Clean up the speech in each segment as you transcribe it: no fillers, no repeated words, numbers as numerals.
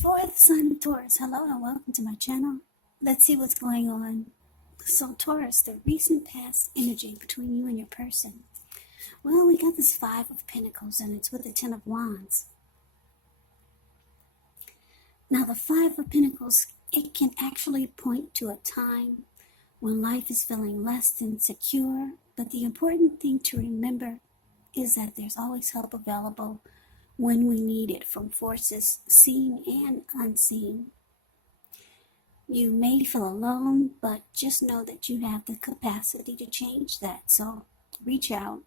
For the sign of Taurus, hello and welcome to my channel. Let's see what's going on. So Taurus, the recent past energy between you and your person. Well, we got this Five of Pentacles and it's with the Ten of Wands. Now the Five of Pentacles, it can actually point to a time when life is feeling less than secure, but the important thing to remember is that there's always help available when we need it from forces seen and unseen. You may feel alone, but just know that you have the capacity to change that, so reach out.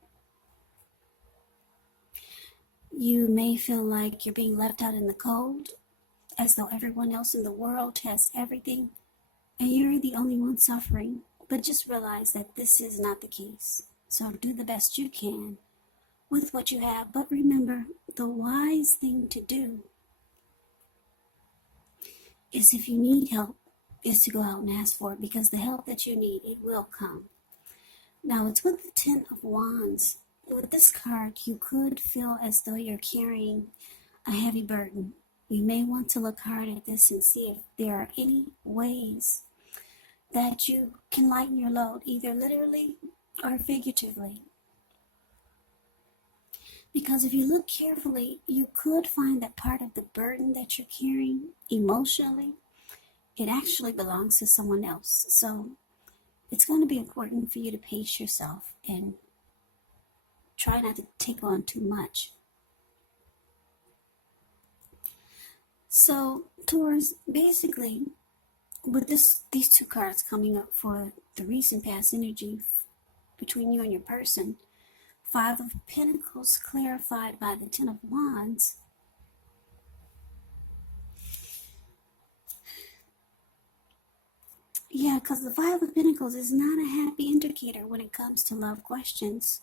You may feel like you're being left out in the cold, as though everyone else in the world has everything, and you're the only one suffering, but just realize that this is not the case. So do the best you can with what you have, but remember, the wise thing to do is, if you need help, is to go out and ask for it, because the help that you need, it will come. Now it's with the Ten of Wands. With this card, you could feel as though you're carrying a heavy burden. You may want to look hard at this and see if there are any ways that you can lighten your load, either literally or figuratively. Because if you look carefully, you could find that part of the burden that you're carrying emotionally, it actually belongs to someone else. So it's going to be important for you to pace yourself and try not to take on too much. So Taurus, basically, with these two cards coming up for the recent past energy between you and your person, Five of Pentacles clarified by the Ten of Wands. Yeah, because the Five of Pentacles is not a happy indicator when it comes to love questions.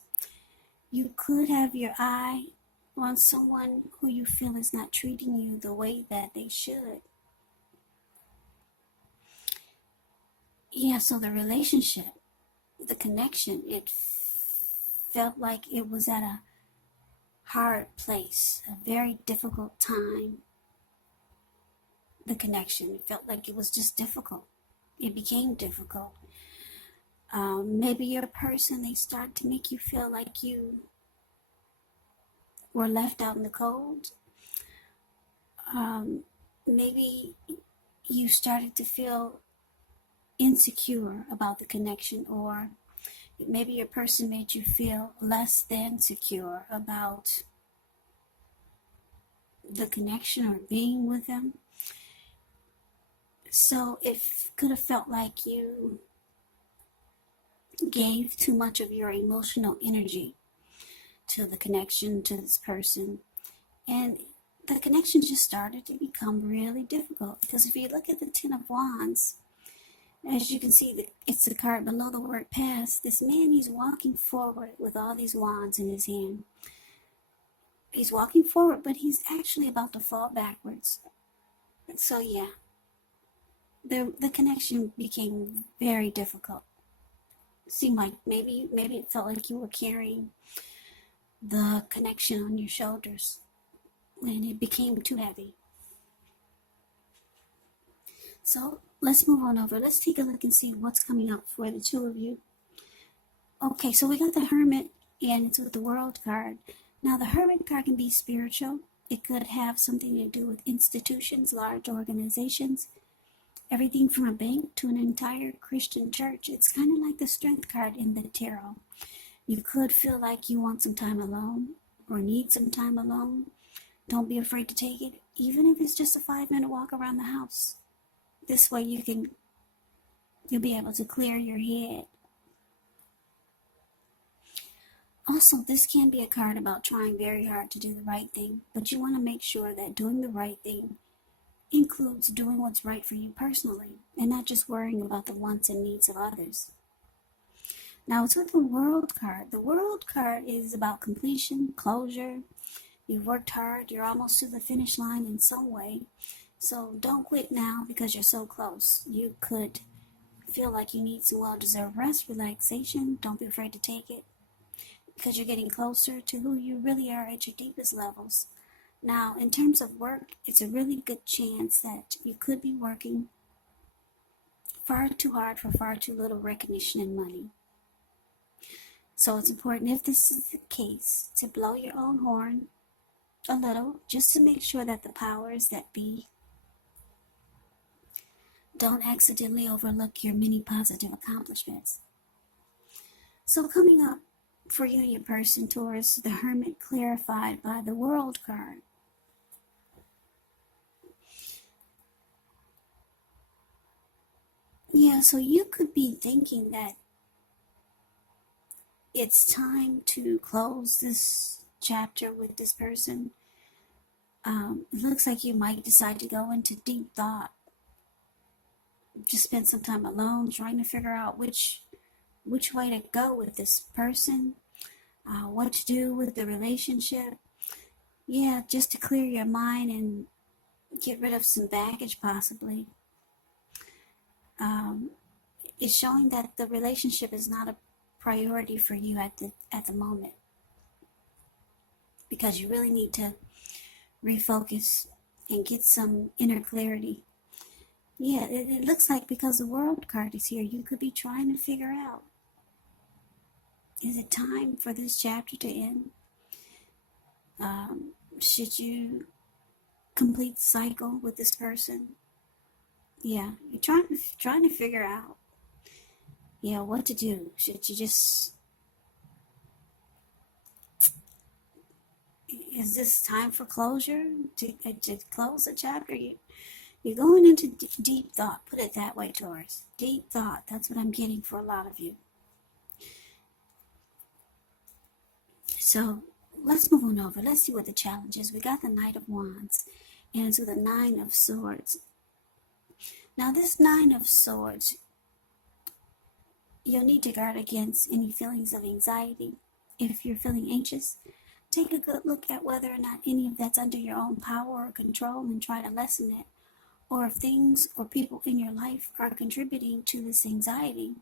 You could have your eye on someone who you feel is not treating you the way that they should. Yeah, so the relationship, the connection, it felt like it was at a hard place, a very difficult time. The connection, it felt like it was just difficult. It became difficult. Maybe your person, they start to make you feel like you were left out in the cold. Maybe you started to feel insecure about the connection, or maybe your person made you feel less than secure about the connection or being with them. So it could have felt like you gave too much of your emotional energy to the connection, to this person. And the connection just started to become really difficult. Because if you look at the Ten of Wands, as you can see, it's the card below the word past. This man, he's walking forward with all these wands in his hand. He's walking forward, but he's actually about to fall backwards. So yeah, the connection became very difficult. It seemed like maybe it felt like you were carrying the connection on your shoulders, and it became too heavy. So let's move on over. Let's take a look and see what's coming up for the two of you. Okay, so we got the Hermit, and it's with the World card. Now, the Hermit card can be spiritual. It could have something to do with institutions, large organizations, everything from a bank to an entire Christian church. It's kind of like the Strength card in the tarot. You could feel like you want some time alone or need some time alone. Don't be afraid to take it, even if it's just a 5-minute walk around the house. This way you'll be able to clear your head. Also, this can be a card about trying very hard to do the right thing, but you want to make sure that doing the right thing includes doing what's right for you personally, and not just worrying about the wants and needs of others. Now, it's with the World card. The World card is about completion, closure. You've worked hard, you're almost to the finish line in some way. So don't quit now because you're so close. You could feel like you need some well-deserved rest, relaxation. Don't be afraid to take it, because you're getting closer to who you really are at your deepest levels. Now, in terms of work, it's a really good chance that you could be working far too hard for far too little recognition and money. So it's important, if this is the case, to blow your own horn a little, just to make sure that the powers that be don't accidentally overlook your many positive accomplishments. So coming up for you and your person, Taurus, the Hermit clarified by the World card. Yeah, so you could be thinking that it's time to close this chapter with this person. It looks like you might decide to go into deep thought. Just spend some time alone trying to figure out which way to go with this person, what to do with the relationship. Yeah, just to clear your mind and get rid of some baggage possibly. It's showing that the relationship is not a priority for you at the moment, because you really need to refocus and get some inner clarity. Yeah, it looks like because the World card is here, you could be trying to figure out, is it time for this chapter to end? Should you complete the cycle with this person? Yeah, you're trying to figure out, yeah, what to do. Should you just, is this time for closure to close the chapter? You're going into deep thought. Put it that way, Taurus. Deep thought. That's what I'm getting for a lot of you. So let's move on over. Let's see what the challenge is. We got the Knight of Wands, and it's with a 9 of Swords. Now this 9 of Swords, you'll need to guard against any feelings of anxiety. If you're feeling anxious, take a good look at whether or not any of that's under your own power or control and try to lessen it. Or if things or people in your life are contributing to this anxiety.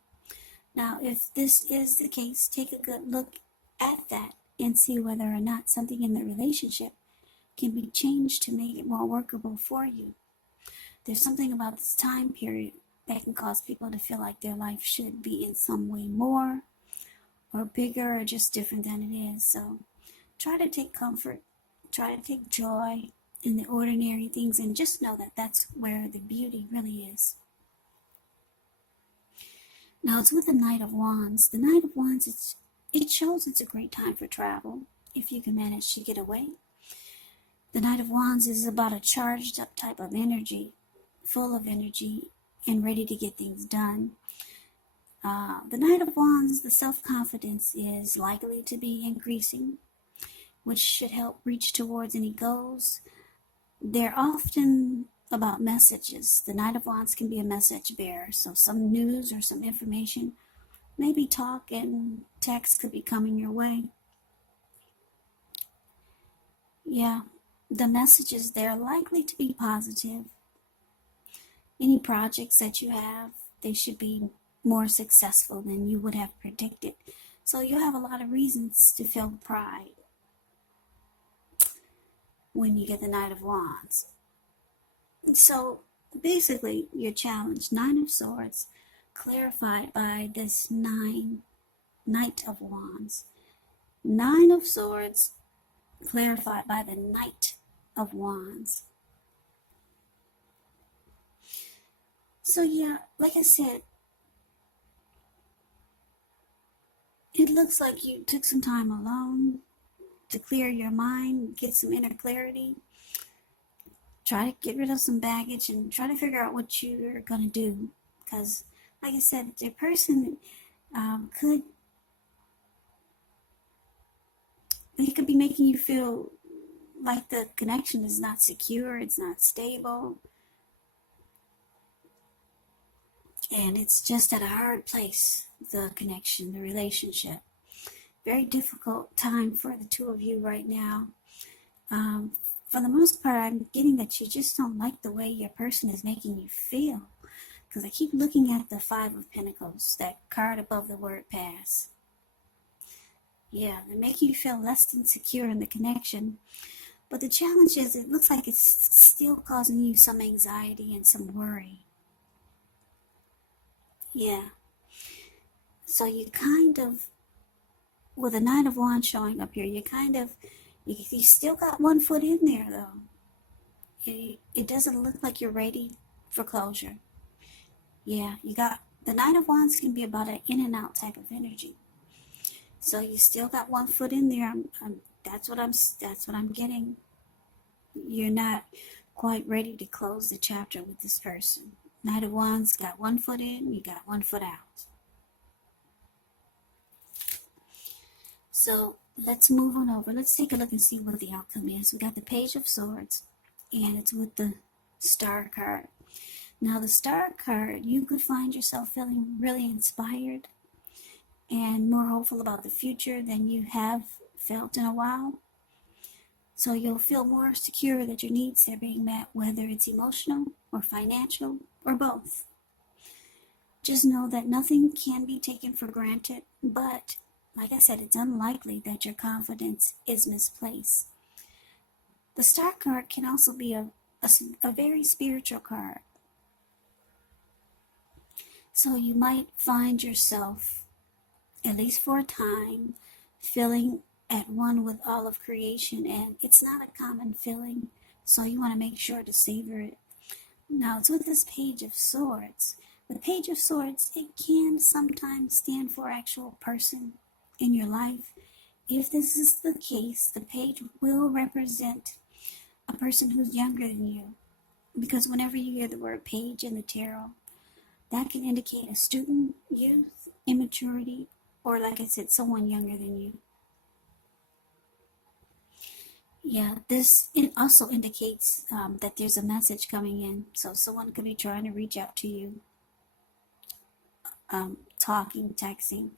Now, if this is the case, take a good look at that and see whether or not something in the relationship can be changed to make it more workable for you. There's something about this time period that can cause people to feel like their life should be in some way more or bigger or just different than it is. So try to take comfort, try to take joy in the ordinary things, and just know that that's where the beauty really is. Now it's with the Knight of Wands. The Knight of Wands, it shows it's a great time for travel if you can manage to get away. The Knight of Wands is about a charged up type of energy, full of energy and ready to get things done. The Knight of Wands, the self-confidence is likely to be increasing, which should help reach towards any goals. They're often about messages. The Knight of Wands can be a message bearer, so some news or some information, maybe talk and text could be coming your way. Yeah, the messages, they're likely to be positive. Any projects that you have, they should be more successful than you would have predicted. So you have a lot of reasons to feel pride when you get the Knight of Wands. So basically, your challenge, 9 of Swords, clarified by this Knight of Wands. 9 of Swords, clarified by the Knight of Wands. So yeah, like I said, it looks like you took some time alone to clear your mind, get some inner clarity, try to get rid of some baggage, and try to figure out what you're going to do. Because, like I said, the person could be making you feel like the connection is not secure, it's not stable, and it's just at a hard place, the connection, the relationship. Very difficult time for the two of you right now. For the most part, I'm getting that you just don't like the way your person is making you feel. Because I keep looking at the 5 of Pentacles, that card above the word pass. Yeah, they're making you feel less than secure in the connection. But the challenge is it looks like it's still causing you some anxiety and some worry. Yeah. So you kind of, with the Nine of Wands showing up here, you still got one foot in there though. It doesn't look like you're ready for closure. Yeah, you got, the Nine of Wands can be about an in and out type of energy. So you still got one foot in there. That's what I'm getting. You're not quite ready to close the chapter with this person. Knight of Wands got one foot in, you got one foot out. So let's move on over. Let's take a look and see what the outcome is. We got the Page of Swords, and it's with the Star card. Now the Star card, you could find yourself feeling really inspired and more hopeful about the future than you have felt in a while. So you'll feel more secure that your needs are being met, whether it's emotional or financial or both. Just know that nothing can be taken for granted, but like I said, it's unlikely that your confidence is misplaced. The Star card can also be a very spiritual card. So you might find yourself, at least for a time, feeling at one with all of creation, and it's not a common feeling, so you want to make sure to savor it. Now it's with this Page of Swords. The Page of Swords, it can sometimes stand for actual person in your life. If this is the case, the page will represent a person who's younger than you, because whenever you hear the word page in the tarot, that can indicate a student, youth, immaturity, or like I said, someone younger than you. Yeah, it also indicates that there's a message coming in. So someone could be trying to reach out to you, talking, texting.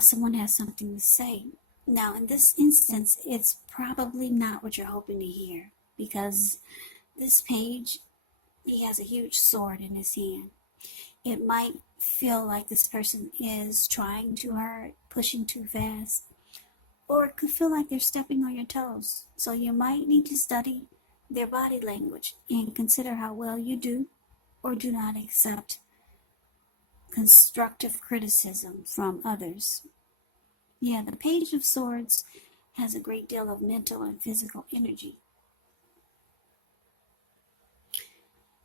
Someone has something to say. Now, in this instance, it's probably not what you're hoping to hear, because this page, he has a huge sword in his hand. It might feel like this person is trying too hard, pushing too fast, or it could feel like they're stepping on your toes. So you might need to study their body language and consider how well you do or do not accept constructive criticism from others. Yeah, the Page of Swords has a great deal of mental and physical energy.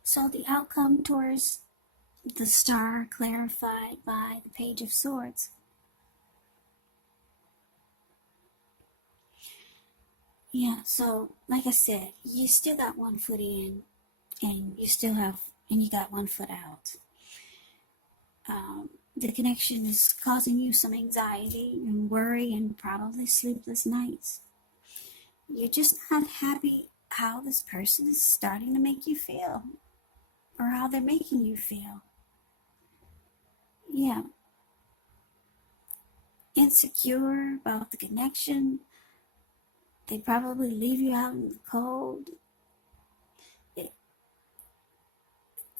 So the outcome towards the Star clarified by the Page of Swords. Yeah, so like I said, you still got one foot in, and you got one foot out. The connection is causing you some anxiety and worry and probably sleepless nights. You're just not happy how this person is starting to make you feel, or how they're making you feel. Yeah. Insecure about the connection. They probably leave you out in the cold. They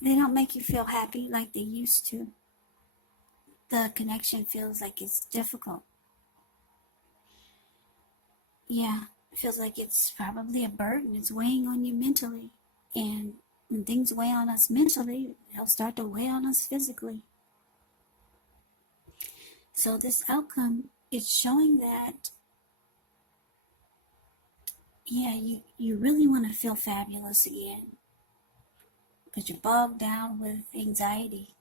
don't make you feel happy like they used to. The connection feels like it's difficult. Yeah, it feels like it's probably a burden. It's weighing on you mentally. And when things weigh on us mentally, they'll start to weigh on us physically. So this outcome is showing that, yeah, you really want to feel fabulous again, because you're bogged down with anxiety.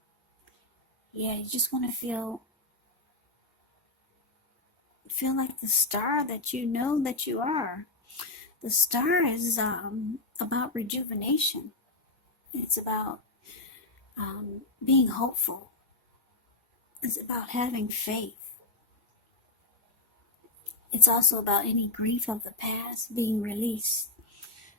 Yeah, you just want to feel like the star that you know that you are. The star is about rejuvenation. It's about being hopeful. It's about having faith. It's also about any grief of the past being released.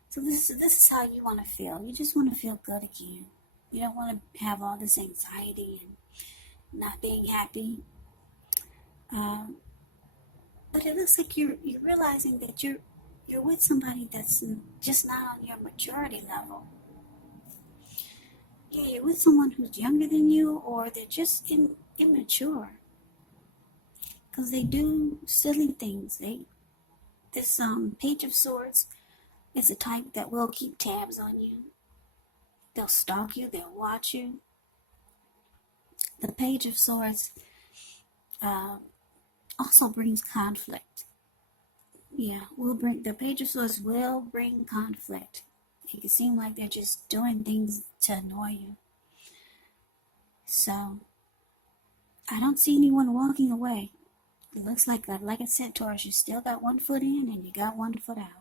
So this is how you want to feel. You just want to feel good again. You don't want to have all this anxiety and not being happy. But it looks like you're realizing that you're with somebody that's just not on your maturity level. Yeah, you're with someone who's younger than you, or they're just immature. Because they do silly things. This Page of Swords is a type that will keep tabs on you. They'll stalk you. They'll watch you. The Page of Swords also brings conflict. Yeah, the Page of Swords will bring conflict. It can seem like they're just doing things to annoy you. So, I don't see anyone walking away. It looks like I said, Taurus, you still got one foot in and you got one foot out.